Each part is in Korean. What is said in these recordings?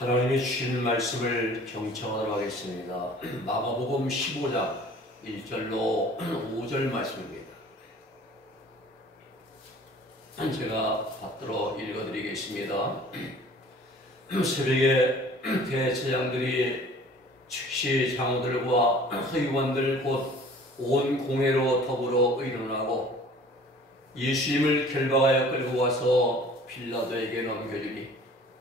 하나님이 주신 말씀을 경청하도록 하겠습니다. 마가복음 15장 1절로 5절 말씀입니다. 제가 받들어 읽어드리겠습니다. 새벽에 대제장들이 즉시 장로들과 서기관들 곧 온 공회로 더불어 의논하고 예수님을 결박하여 끌고 와서 빌라도에게 넘겨주니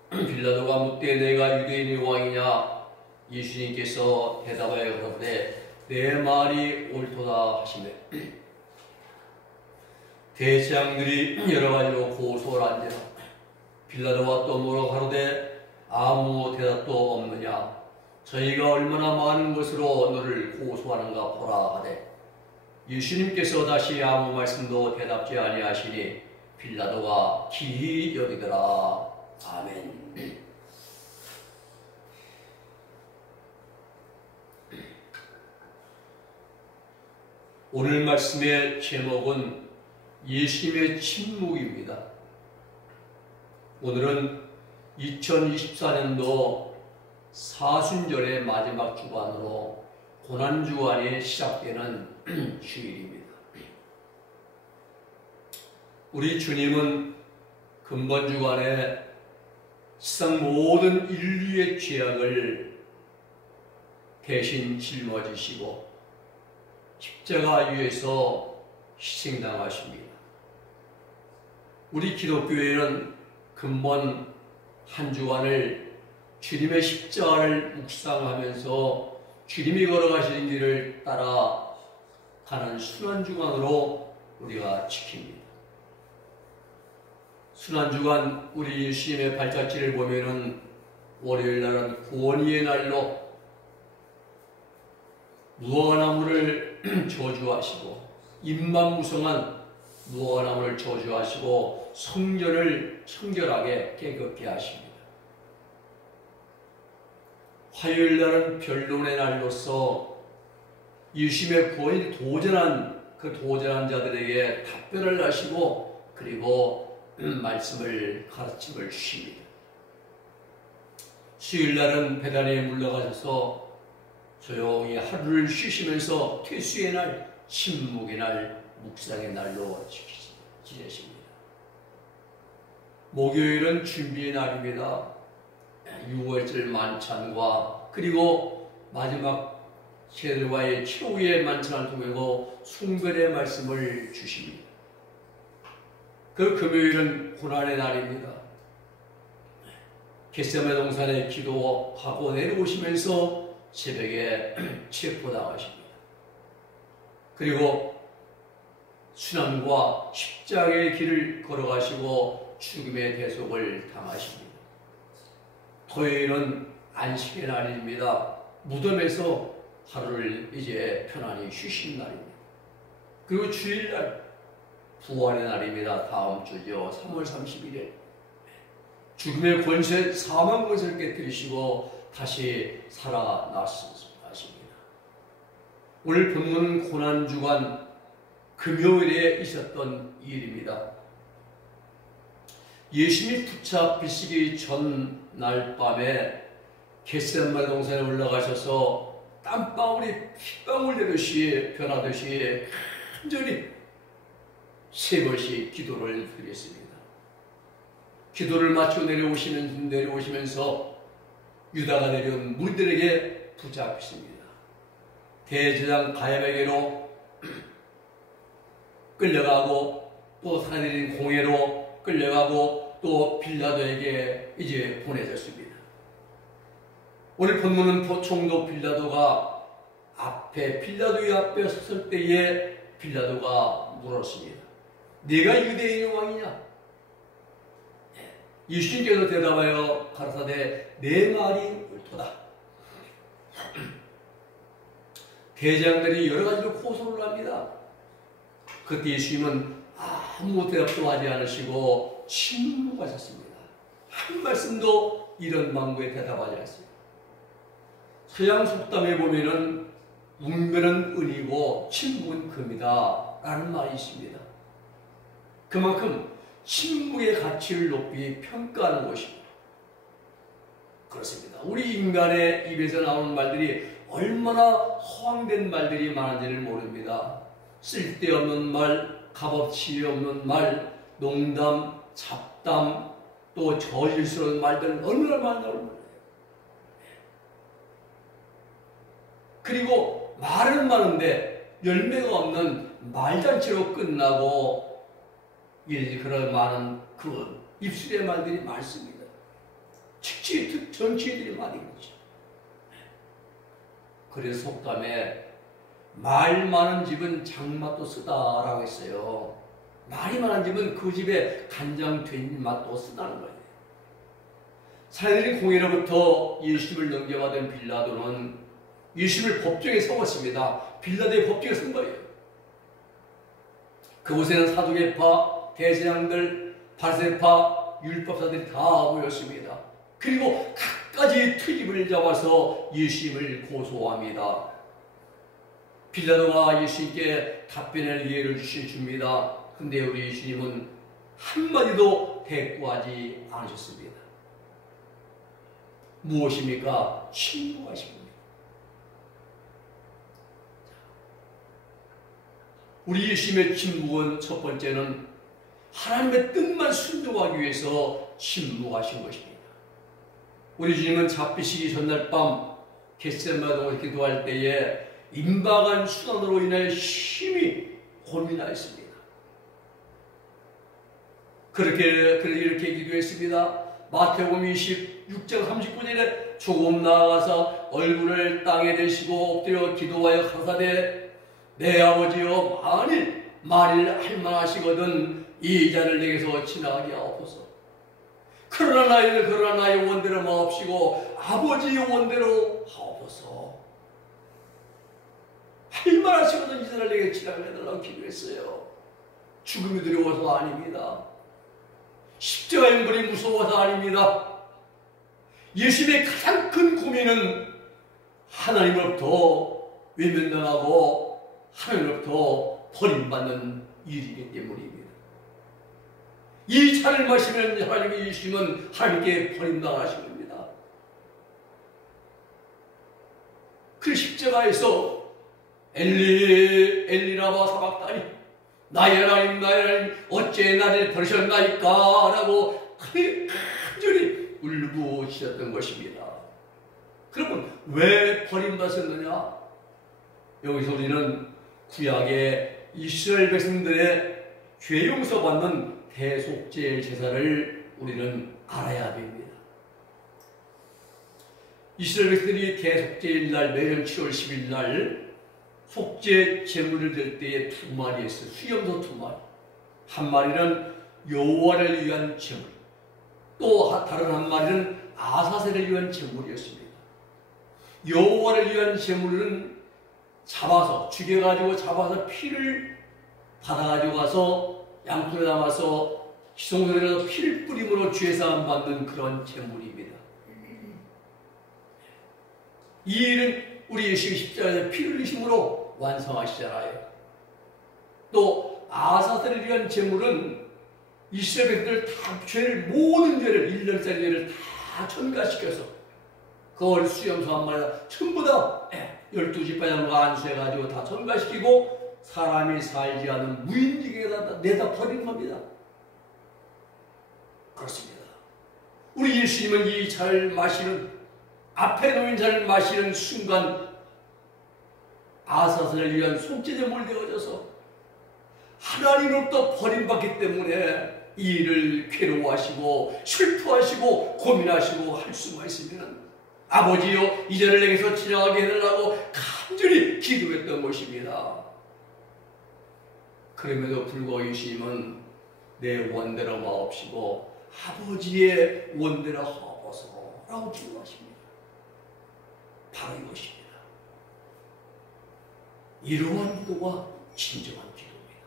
빌라도가 묻되 내가 유대인의 왕이냐? 예수님께서 대답하여 그러되 내 말이 옳도다 하시매 대제장들이 여러 가지로 고소를 한지라 빌라도가 또 뭐라고 하루되 아무 대답도 없느냐? 저희가 얼마나 많은 것으로 너를 고소하는가 보라 하되 예수님께서 다시 아무 말씀도 대답지 아니하시니 빌라도가 기히 여기더라. 아멘. 오늘 말씀의 제목은 예수님의 침묵입니다. 오늘은 2024년도 사순절의 마지막 주간으로 고난주간이 시작되는 주일입니다. 우리 주님은 금번주간에 세상 모든 인류의 죄악을 대신 짊어지시고 십자가 위에서 희생당하십니다. 우리 기독교회는 금번 한 주간을 주님의 십자가를 묵상하면서 주님이 걸어가시는 길을 따라가는 순환주간으로 우리가 지킵니다. 순환주간 우리 예수님의 발자취를 보면은 월요일 날은 구원의 날로 무화과나무를 저주하시고 임만무성한 무화과나무를 저주하시고 성전을 청결하게 깨끗게 하십니다. 화요일 날은 변론의 날로서 예수님의 구원이 도전한 자들에게 답변을 하시고 그리고 말씀을 가르침을 주십니다. 수요일 날은 베다니에 물러가셔서 조용히 하루를 쉬시면서 퇴수의 날, 침묵의 날, 묵상의 날로 지내십니다. 목요일은 준비의 날입니다. 6월절 만찬과 그리고 마지막 제들과의 최후의 만찬을 통하고 숭배의 말씀을 주십니다. 그 금요일은 고난의 날입니다. 겟세마네 동산에 기도하고 내려오시면서 새벽에 체포당하십니다. 그리고 순환과 십자가의 길을 걸어가시고 죽음의 대속을 당하십니다. 토요일은 안식의 날입니다. 무덤에서 하루를 이제 편안히 쉬신 날입니다. 그리고 주일날 부활의 날입니다. 다음 주죠. 3월 31일 죽음의 권세, 사망 권세를 깨뜨리시고 다시 살아나십니다. 오늘 본문은 고난주간 금요일에 있었던 일입니다. 예수님이 붙잡히시기 전날 밤에 겟세마네 동산에 올라가셔서 땀방울이 핏방울 되듯이 변하듯이 간절히 3번씩 기도를 드렸습니다. 기도를 마치고 내려오시면서 유다가 내려온 무리들에게 붙잡히십니다. 대제장 가야에게로 끌려가고 또 사내들인 공회로 끌려가고 또 빌라도에게 이제 보내졌습니다. 오늘 본문은 총독 빌라도가 빌라도의 앞에 섰을 때에 빌라도가 물었습니다. 네가 유대인의 왕이냐? 예수님께서 대답하여 가라사대 내 말이 옳도다. 대장들이 여러 가지로 고소를 합니다. 그때 예수님은 아무 대답도 하지 않으시고 침묵하셨습니다. 한 말씀도 이런 망구에 대답하지 않습니다. 서양 속담에 보면은 웅변은 은이고 침묵은 금이다 라는 말이 있습니다. 그만큼 침묵의 가치를 높이 평가하는 것입니다. 그렇습니다. 우리 인간의 입에서 나오는 말들이 얼마나 허황된 말들이 많은지를 모릅니다. 쓸데없는 말, 값어치 없는 말, 농담, 잡담, 또 저질스러운 말들 얼마나 많이 나오는 거예요. 그리고 말은 많은데 열매가 없는 말잔치로 끝나고 그런 많은 그 입술의 말들이 많습니다. 특히 정치인들이 많이 그러죠. 그래서 속담에 말 많은 집은 장맛도 쓰다라고 했어요. 말이 많은 집은 그 집에 간장 된 맛도 쓰다는 거예요. 사내들인 공회로부터 예수님을 넘겨받은 빌라도는 예수님을 법정에 세웠습니다. 빌라도의 법정에 선 거예요. 그곳에는 사두개파, 대제사장들, 바리새파, 율법사들이 다 모였습니다. 그리고 갖가지 트집을 잡아서 예수님을 고소합니다. 빌라도가 예수님께 답변할 기회를 주십니다. 근데 우리 예수님은 한마디도 대꾸하지 않으셨습니다. 무엇입니까? 침묵하십니다. 우리 예수님의 침묵은 첫 번째는 하나님의 뜻만 순종하기 위해서 침묵하신 것입니다. 우리 주님은 잡히시기 전날 밤 겟세마네 동에서 기도할 때에 임박한 수단으로 인하여 심히 고민하였습니다. 이렇게 기도했습니다. 마태복음 26장 39절에 조금 나아가서 얼굴을 땅에 대시고 엎드려 기도하여 가라사대 내 아버지여 만일 할만하시거든 이 잔을 내게서 지나가게 하옵소서. 그러나 나의 원대로 마옵시고 아버지의 원대로 하옵소서. 할만하시거든 이 잔을 내게 지나가게 해달라고 기도했어요. 죽음이 두려워서 아닙니다. 십자가 형벌이 무서워서 아닙니다. 예수님의 가장 큰 고민은 하나님으로부터 외면당하고 하나님으로부터 버림받는 일이기 때문입니다. 이 잔을 마시면 하나님의 예수님은 하나님께 버림당하신 겁니다. 그 십자가에서 엘리 라마 사박다니 나의 하나님 어째 나를 버리셨나이까 라고 간절히 울부짖었던 것입니다. 그러면 왜 버림받았느냐? 여기서 우리는 구약의 이스라엘 백성들의 죄 용서받는 대속죄 제사를 우리는 알아야 됩니다. 이스라엘 백성들이 대속죄일 날 매년 7월 10일 날 속죄 제물을 들 때에 두 마리였어요. 수염소 두 마리. 한 마리는 여호와를 위한 제물, 또 다른 한 마리는 아사셀을 위한 제물이었습니다. 여호와를 위한 제물은 죽여가지고 잡아서 피를 받아가지고 가서 양푼에 담아서 희송전에 가서 피를 뿌림으로 죄 사함 받는 그런 제물입니다. 이 일은 우리 예수님이 십자가에서 피를 흘리심으로 완성하시잖아요. 또 아사셀을 위한 제물은 이스라엘 백성들 다 모든 죄를 1년짜리 죄를 다 전가시켜서 그걸 수염소 한 마리 전부 다 12지파장으로 안수해가지고 다 전가시키고 사람이 살지 않은 무인지경에다 내다 버린 겁니다. 그렇습니다. 우리 예수님은 이 잔을 마시는 앞에 놓인 잔을 마시는 순간 아사셀을 위한 속죄제물이 되어져서 하나님으로부터 버림받기 때문에 이 일을 괴로워하시고 슬퍼하시고 고민하시고 할 수가 있으면 아버지여 이 잔을 내게서 지나가게 해달라고 간절히 기도했던 것입니다. 그럼에도 불구하고 예수님은 내 원대로 마옵시고 아버지의 원대로 하옵소서 라고 기도하십니다. 바로 이것입니다. 이러한 기도가 진정한 기도입니다.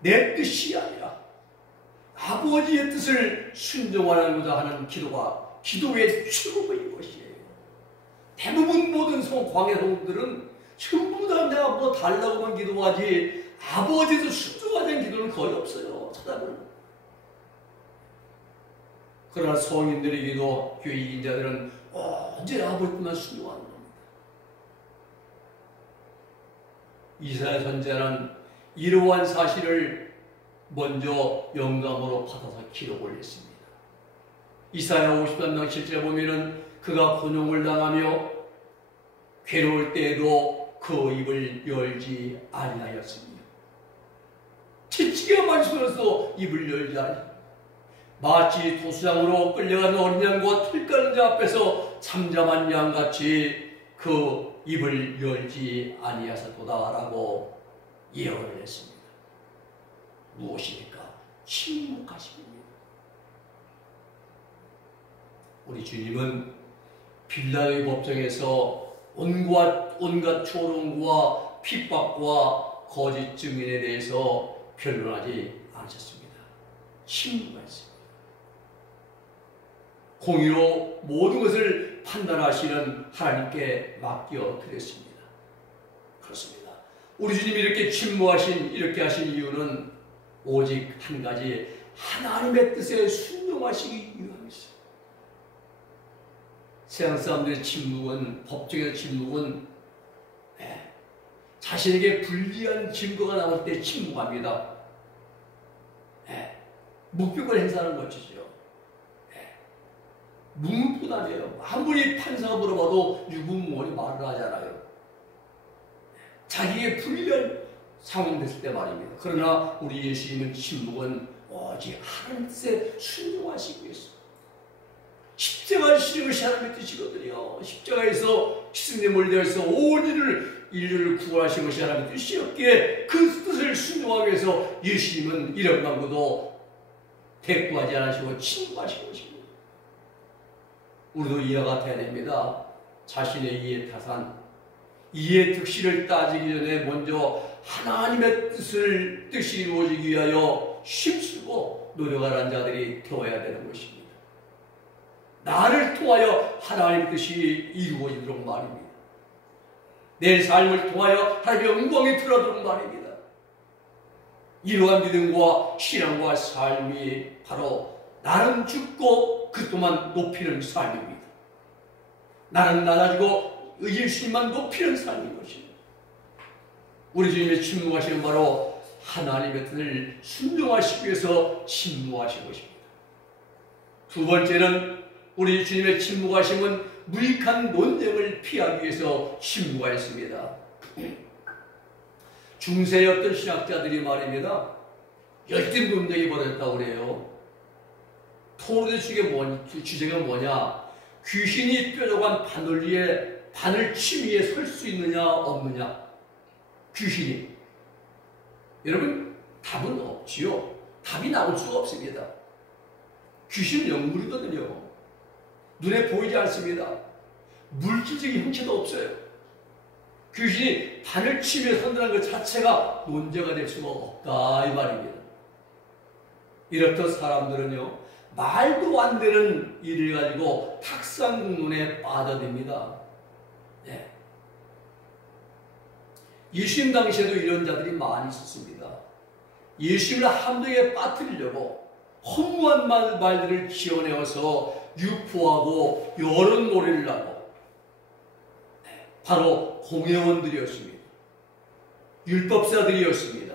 내 뜻이 아니라 아버지의 뜻을 순종하고자 하는 기도가 기도의 최고의 것이에요. 대부분 모든 광야 성도들은 전부 다 내가 뭐 달라고만 기도하지 아버지도 순종하는 기도는 거의 없어요. 찾아보면. 그러나 성인들에게도 교회 인자들은 언제나 아버지만 순종하는 겁니다. 이사야 선지자는 이러한 사실을 먼저 영감으로 받아서 기록을 했습니다. 이사야 53장 7절에 보면은 그가 곤욕을 당하며 괴로울 때에도 그 입을 열지 아니하였으며 지치게 말씀으로써 입을 열지 아니하였으며 마치 도수장으로 끌려간 어린 양과 틀까는 자 앞에서 잠잠한 양같이 그 입을 열지 아니하셨도다라고 예언을 했습니다. 무엇입니까? 침묵하십니다. 우리 주님은 빌라도의 법정에서 온갖 조롱과 핍박과 거짓 증인에 대해서 변론하지 않으셨습니다. 침묵하셨습니다. 공의로 모든 것을 판단하시는 하나님께 맡겨드렸습니다. 그렇습니다. 우리 주님이 이렇게 하신 이유는 오직 한 가지, 하나님의 뜻에 순종하시기 위함이었어요. 세상 사람들의 침묵은, 법정의 침묵은 자신에게 불리한 증거가 나올 때 침묵합니다. 묵묵을 행사하는 것이죠. 묵묵부담이에요. 아무리 판사가 물어봐도 유분무원이 말을 하잖아요. 자기에게 불리한 상황 됐을 때 말입니다. 그러나 우리 예수님은 침묵은 오직 하나님 뜻에 순종하시기 위해서. 십자가를 지는 것이 하나님의 뜻이거든요. 십자가에서 희생제물이 되어서 온 인류를 구원하신 것이 하나님의 뜻이었기에 그 뜻을 순종하기 위해서 예수님은 이런 방구도 대꾸하지 않으시고 침묵하신 것입니다. 우리도 이와 같아야 됩니다. 자신의 이해 타산, 이해 득실을 따지기 전에 먼저 하나님의 뜻이 이루어지기 위하여 힘쓰고 노력하는 자들이 되어야 되는 것입니다. 나를 통하여 하나님의 뜻이 이루어지도록 말입니다. 내 삶을 통하여 하나님의 영광이 드러나도록 말입니다. 이러한 믿음과 신앙과 삶이 바로 나는 죽고 그 또한 높이는 삶입니다. 나는 낮아지고 예수님만 높이는 삶인 것입니다. 우리 주님의 침묵하시는 바로 하나님의 뜻을 순종하시기 위해서 침묵하신 것입니다. 두 번째는 우리 주님의 침묵하심은 무익한 논쟁을 피하기 위해서 침묵하였습니다. 중세의 어떤 신학자들이 말입니다. 열띤 논쟁이 벌어졌다고 그래요. 토론의 주제가 뭐냐? 귀신이 뾰족한 바늘 침 위에 설 수 있느냐 없느냐? 귀신이. 여러분, 답은 없지요. 답이 나올 수가 없습니다. 귀신은 영물이거든요. 눈에 보이지 않습니다. 물질적인 형체도 없어요. 귀신이 바늘 침 위에 선다는 것 자체가 논제가 될 수가 없다 이 말입니다. 이렇듯 사람들은요, 말도 안 되는 일을 가지고 탁상공론에 빠져듭니다. 예수님 당시에도 이런 자들이 많이 있었습니다. 예수님을 함정에 빠뜨리려고 허무한 말들을 지어내어서 유포하고 여론 놀이를 하고, 바로 공회원들이었습니다. 율법사들이었습니다.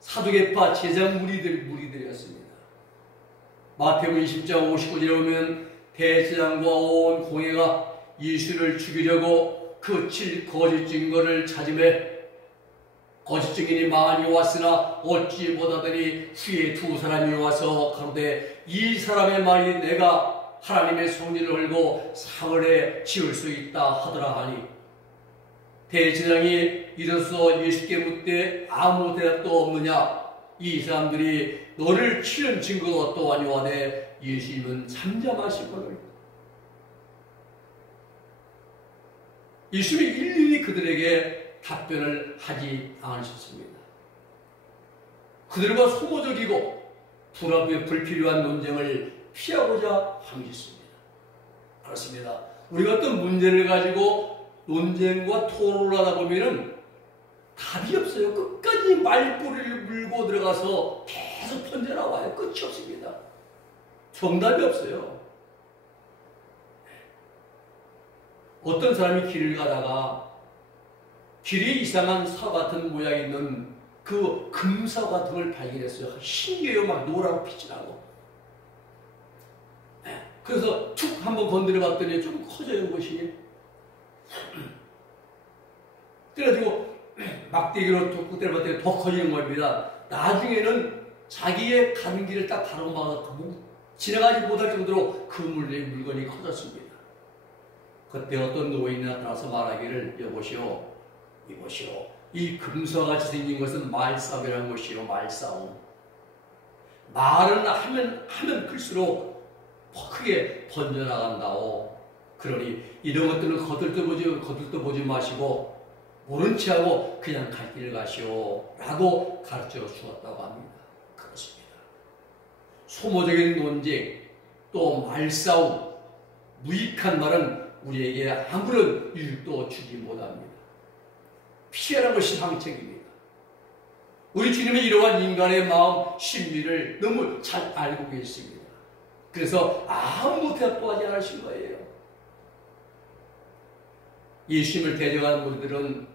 사두개파 제장 무리들이었습니다. 마태복음 20장 59절에 보면 대제장과 온 공회가 예수를 죽이려고 그 거짓 증거를 찾음에 거짓 증인이 많이 왔으나 어찌 못하더니 후에 두 사람이 와서 가로되 이 사람의 말이 내가 하나님의 성질을 걸고 사흘에 지을 수 있다 하더라 하니, 대제장이 일어서 예수께 묻되 아무 대답도 없느냐? 이 사람들이 너를 치는 증거가 또하니 하되 예수님은 잠잠하시거늘. 예수님이 일일이 그들에게 답변을 하지 않으셨습니다. 그들과 소모적이고 불필요한 논쟁을 피하고자 하셨습니다. 그렇습니다. 우리가 어떤 문제를 가지고 논쟁과 토론을 하다 보면은 답이 없어요. 끝까지 말꼬리를 물고 들어가서 계속 던져 나와요. 끝이 없습니다. 정답이 없어요. 어떤 사람이 길을 가다가 길에 이상한 사 같은 모양이 있는 그 금사 같은 걸 발견했어요. 신기해요. 막 노랗고 빛이 나고. 그래서 툭 한번 건드려 봤더니 좀 커져요, 것이. 그래가지고 막대기로 툭 때려봤더니 더 커지는 겁니다. 나중에는 자기의 가는 길을 딱 가로막아 지나가지 못할 정도로 그 물건이 커졌습니다. 그때 어떤 노인이 나타나서 말하기를, 여보시오, 이보시오, 이 금서같이 생긴 것은 말싸움이라는 것이요, 말싸움. 말은 하면 클수록 크게 번져나간다오. 그러니 이런 것들은 거들떠 보지 마시고 모른 체하고 그냥 갈 길을 가시오 라고 가르쳐 주었다고 합니다. 그렇습니다. 소모적인 논쟁, 또 말싸움, 무익한 말은 우리에게 아무런 유익도 주지 못합니다. 피하는 것이 방책입니다. 우리 주님은 이러한 인간의 마음 심리를 너무 잘 알고 계십니다. 그래서 아무 대답도 하지 않으신 거예요. 예수님을 대적한 무리들은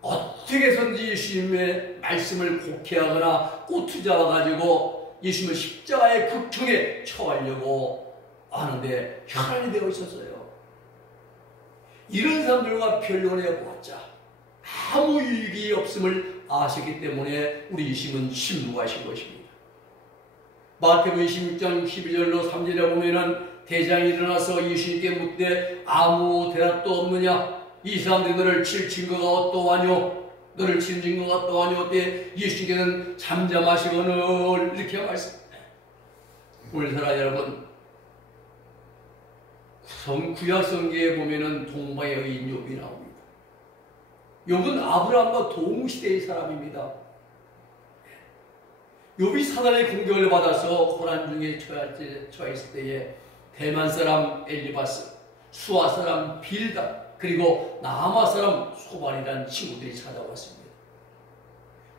어떻게 해서든지 예수님의 말씀을 곡해하거나 꼬투 잡아가지고 예수님을 십자가의 극형에 처하려고 하는데 혈안이 되어 있었어요. 이런 사람들과 변론해 보았자 아무 유익이 없음을 아셨기 때문에 우리 예수님은 침묵하신 것입니다. 마태복음 26장 12절로 3절에 보면은 대장이 일어나서 예수님께 묻되 아무 대답도 없느냐? 이 사람들이 너를 칠 증거가 어떠하뇨? 너를 친 증거가 어떠하뇨? 때 예수님께서는 잠잠하시거늘 이렇게 말씀합니다. 우리 사랑 여러분, 구약 성경에 보면은 동방의 여인 욥이 나옵니다. 욥은 아브라함과 동시대의 사람입니다. 욥이 사단의 공격을 받아서 고난 중에 처했을 때에 대만 사람 엘리바스, 수아 사람 빌다, 그리고 나아마 사람 소반이라는 친구들이 찾아왔습니다.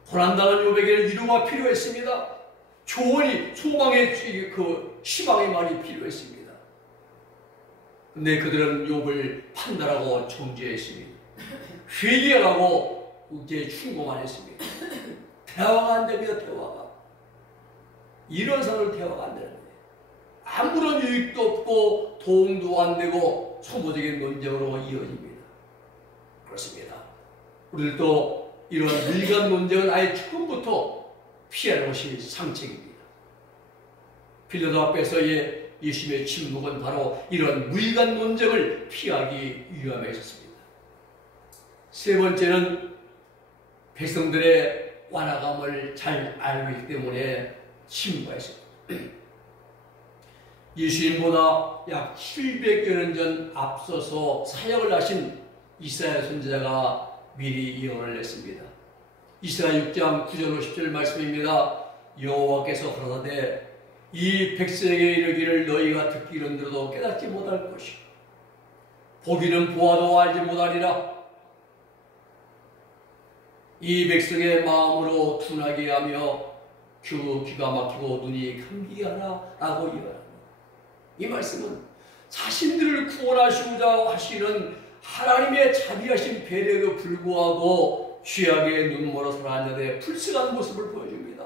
고난당한 욥에게는 위로가 필요했습니다. 조언이, 소망의 그 희망의 말이 필요했습니다. 근데 그들은 욥을 판단하고 정죄했습니다. 회개하라고 이제 충고만 했습니다. 대화가 안 됩니다. 대화가. 이런 사람을 대화가 안 되는 거예요. 아무런 유익도 없고 도움도 안 되고 소모적인 논쟁으로 이어집니다. 그렇습니다. 우리들도 이런 물간 논쟁은 아예 처음부터 피하는 것이 상책입니다. 빌라도 앞에서의 예수님의 침묵은 바로 이런 물간 논쟁을 피하기 위함에 있었습니다. 세 번째는 백성들의 완악함을 잘 알고 있기 때문에 침묵했습니다. 예수님보다 약 700여 년 전 앞서서 사역을 하신 이사야 선지자가 미리 예언을 했습니다. 이사야 6장 9절 10절 말씀입니다. 여호와께서 가라사대 이 백성에게 이르기를 너희가 듣기는 들어도 깨닫지 못할 것이요 보기는 보아도 알지 못하리라. 이 백성의 마음으로 둔하게 하며 귀가 막히고 눈이 감기게 하라 라고 예언합니다. 이 말씀은 자신들을 구원하시고자 하시는 하나님의 자비하신 배려에도 불구하고 죄악의 눈물로 살아난 자들의 불쌍한 모습을 보여줍니다.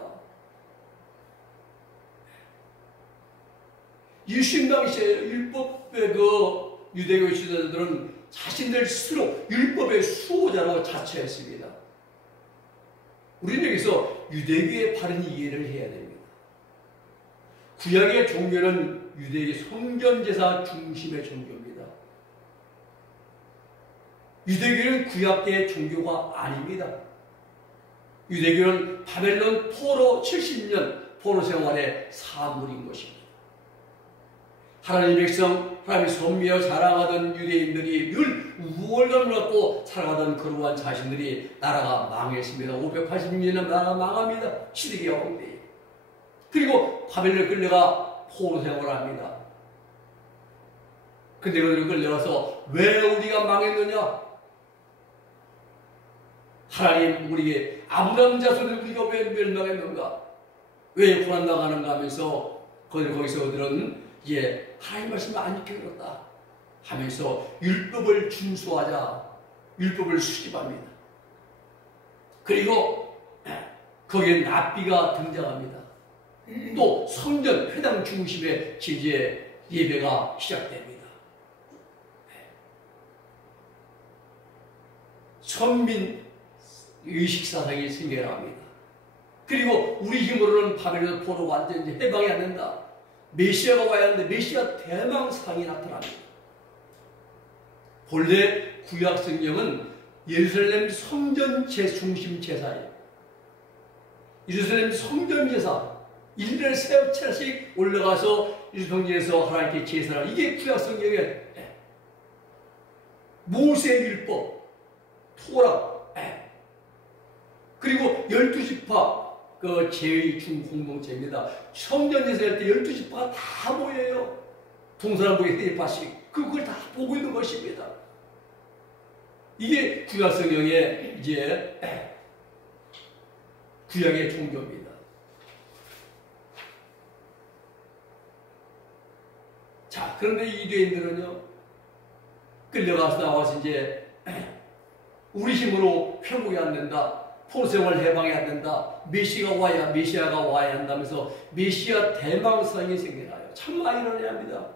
예수님 당시에 율법의 그 유대교 지도자들은 자신들 스스로 율법의 수호자라고 자처했습니다. 우리는 여기서 유대교의 바른 이해를 해야 됩니다. 구약의 종교는 유대의 성전제사 중심의 종교입니다. 유대교는 구약계의 종교가 아닙니다. 유대교는 바벨론 포로 70년 포로 생활의 사물인 것입니다. 하나님의 백성, 하나님의 선미하여 자랑하던 유대인들이 늘 우월감을 갖고 살아가던 그러한 자신들이 나라가 망했습니다. 586년에 나라가 망합니다. 시드기야 왕대에. 그리고 바벨론에 끌려가 포로 생활을 합니다. 근데 그들을 끌려가서 왜 우리가 망했느냐? 하나님 우리에게 아브라함 자손을 우리가 왜 멸망했는가? 왜 고난당하는가 하면서 거기서 그들은 이제 하나님 말씀을 안 지켜들었다 하면서 율법을 준수하자 율법을 수집합니다. 그리고 거기에 랍비가 등장합니다. 또 성전 회당 중심의 이제 예배가 시작됩니다. 선민 의식 사상이 생겨납니다. 그리고 우리 힘으로는 바벨론 포로 완전히 해방이 안 된다. 메시아가 와야 하는데 메시아 대망상이 나타납니다. 본래 구약 성경은 예루살렘 성전 중심 제사예요. 예루살렘 성전 제사 1년에 세 차례씩 올라가서 성전에서 하나님께 제사를 이게 구약 성경의 모세율법 토라 그리고 12지파 그 제2중 공동체입니다. 성전 제사할 때 12지파가 다 모여요. 동서남북의 3파씩 그걸 다 보고 있는 것입니다. 이게 구약 성경의 이제 구약의 종교입니다. 자, 그런데 유대인들은요 끌려가서 나와서 이제 우리 힘으로 회복이 안 된다. 포로생활 해방이 안 된다. 메시아가 와야 한다면서 메시아 대망상이 생겨나요. 참 아이러니합니다.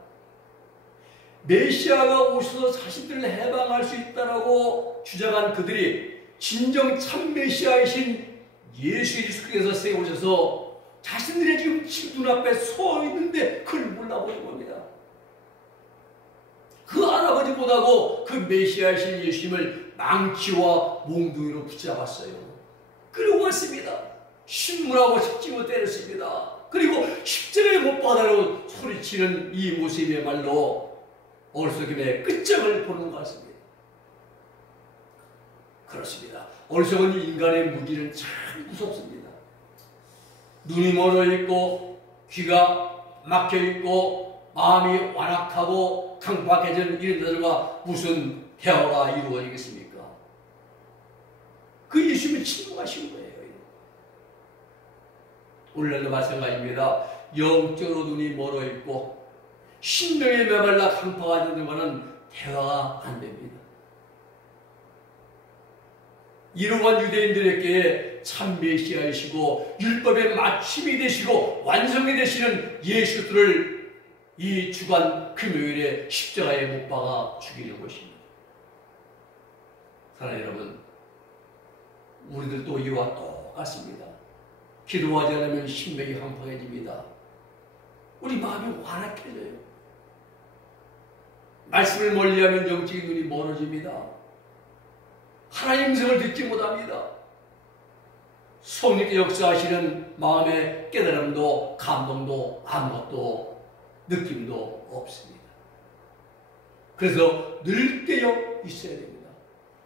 메시아가 오셔서 자신들을 해방할 수 있다라고 주장한 그들이 진정 참 메시아이신 예수 그리스도께서 세우셔서 자신들이 지금 눈앞에 서 있는데 그걸 몰라보는 겁니다. 그 알아보지 못하고 그 메시아이신 예수님을 망치와 몽둥이로 붙잡았어요. 그리고 왔습니다. 신문하고 십지로 때렸습니다. 그리고 십자가에 못 박아라고 소리치는 이 모습의 말로 어리석음의 끝장을 보는 것 같습니다. 그렇습니다. 어리석은 인간의 무기는 참 무섭습니다. 눈이 멀어 있고 귀가 막혀 있고 마음이 완악하고 강박해진 이런 자들과 무슨 대화가 이루어지겠습니까? 그 예수님이 침묵하신 거예요. 오늘날도 마찬가지입니다. 영적으로 눈이 멀어 있고 신령에 메말라 강파가 되는 것은 대화가 안 됩니다. 이러한 유대인들에게 참 메시아이시고 율법의 마침이 되시고 완성이 되시는 예수를 이 주간 금요일에 십자가에 못 박아 죽이는 것입니다. 사랑하는 여러분, 우리들도 이와 똑같습니다. 기도하지 않으면 심령이 황폐해집니다. 우리 마음이 완악해져요. 말씀을 멀리하면 영적인 눈이 멀어집니다. 하나님 음성을 듣지 못합니다. 성령의 역사하시는 마음의 깨달음도 감동도 아무것도 느낌도 없습니다. 그래서 늘 깨어 있어야 됩니다.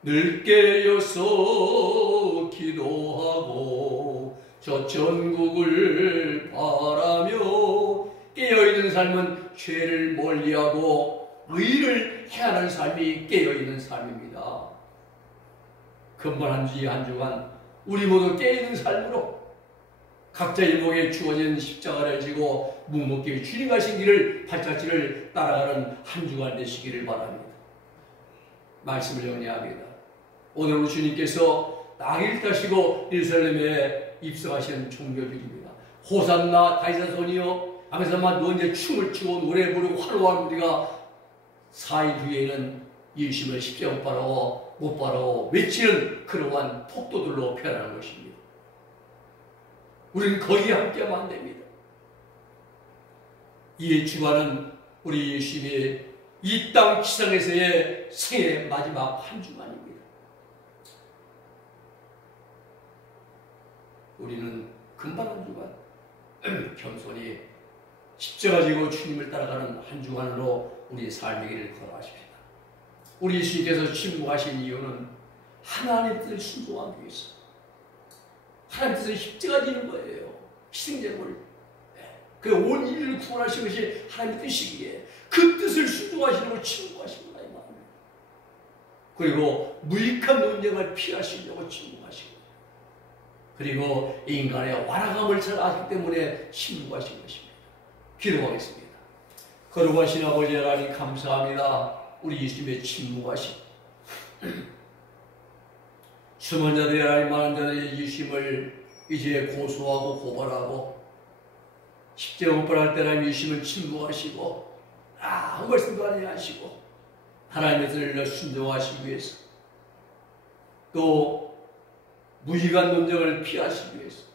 늘 깨어서 기도하고 저 전국을 바라며 깨어있는 삶은 죄를 멀리하고 의를 행하는 삶이 깨어있는 삶입니다. 금번 한 주간 우리 모두 깨어있는 삶으로 각자의 목에 주어진 십자가를 지고 묵묵히 주님 가신 길을 발자취를 따라가는 한 주간 되시기를 바랍니다. 말씀을 정리합니다. 오늘 우리 주님께서 나귀를 타시고 예루살렘에 입성하시는 종교주입니다. 호산나 다윗의 손이여 하면서 막 언제 춤을 추고 노래 부르고 환호하는 우리가 4일 후에는 예수님을 십자가 못 바라고 외치는 그러한 폭도들로 변하는 것입니다. 우리는 거기에 함께하면 안 됩니다. 이 주간은 우리 예수님의 이 땅 지상에서의 생애 마지막 한 주간입니다. 우리는 금방 한 주간 겸손히 십자가 지고 주님을 따라가는 한 주간으로 우리의 삶의 길을 걸어가십시다. 우리 예수님께서 침묵하신 이유는 하나님 뜻을 순종하기 위해서. 하나님 뜻은 십자가 지는 거예요. 희생제물. 그 온 인류를 구원하신 것이 하나님의 뜻이기에 그 뜻을 순종하시려고 침묵하신 거예요. 그리고 무익한 논쟁을 피하시려고 침묵하신 거예요. 그리고 인간의 완악함을 잘 아시기 때문에 침묵하신 것입니다. 기도하겠습니다. 거룩하신 아버지 하나님 감사합니다. 우리 예수님의 침묵하심 숨은 자들의 하나님 많은 자들의 예수님을 이제 고소하고 고발하고 십자가 못 박을 때 하나님 예수님을 침묵하시고 아무 말씀도 안 하시고 하나님의 뜻을 순종하시기 위해서 또 무지간 논쟁을 피하시기 위해서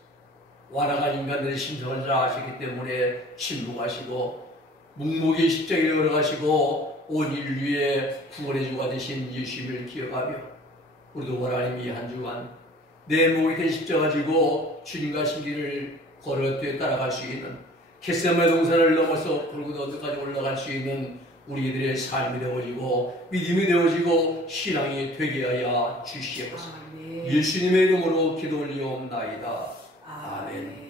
완악한 인간들의 심성을 잘 아시기 때문에 침묵하시고 묵묵히 십자가에 걸어가시고 온 인류의 구원의 주가 되신 예수님을 기억하며 우리도 하나님 이 한 주간 내 목이 된 십자가 가지고 주님과 신기를 걸어 따라갈 수 있는 겟세마네 동산을 넘어서 골고다 언덕까지 올라갈 수 있는 우리들의 삶이 되어지고 믿음이 되어지고 신앙이 되게 하여 주시옵소서. 예수님의 이름으로 기도 올리옵나이다. 아멘.